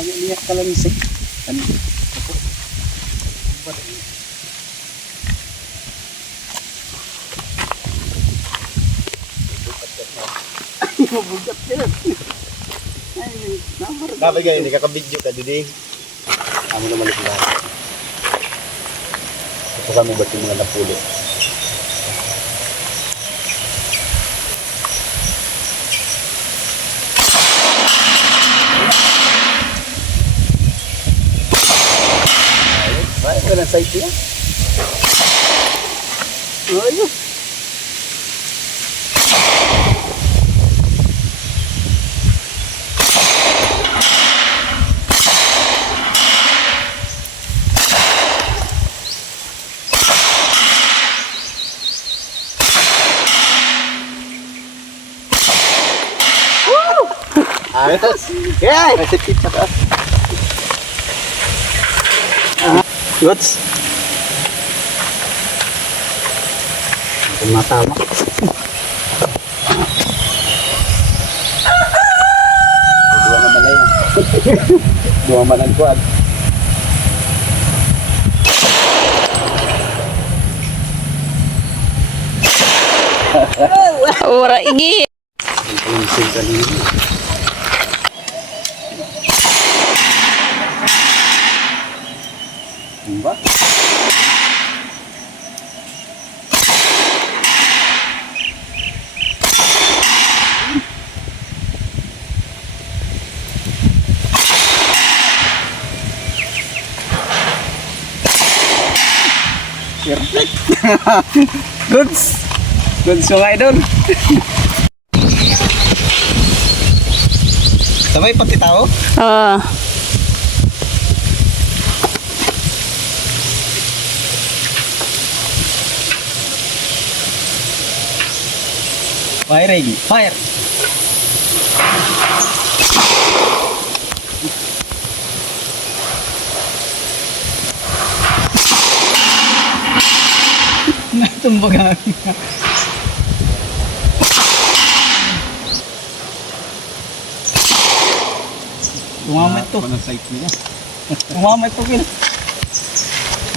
Lagi niya kalansig. Ano? Bugat yan. Nabigay, hindi kakabidyo ka, Didi. Amo naman ito lahat. Ito kami ba't yung mga napulo. Ayun, walang site yan. Ayun. Ayos. Yay! Kasi kita ka. Goods. Kung matama. Dua naman na yun. Dua man ang kuwan. Ora igi. Ang kalansig kanina. Ba? Perfect. Goods. Goods yung idol. Sabay pati tao? Ah, Firing. Fire. Natumbagan. Tumamit to. Anong site niya? Tumamit to kin.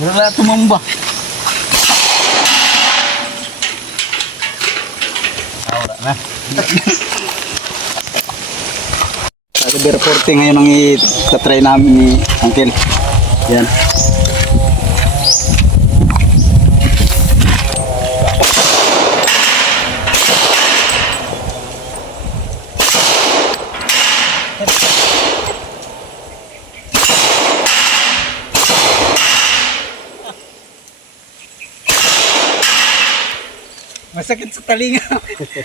Wala tumamba. Wala na. Sabi reporting ngayon ang itatry namin ni Uncle. Yan. Masakit sa talinga.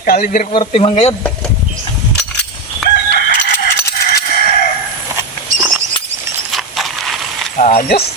Caliber 40 man ngayon. Ayos.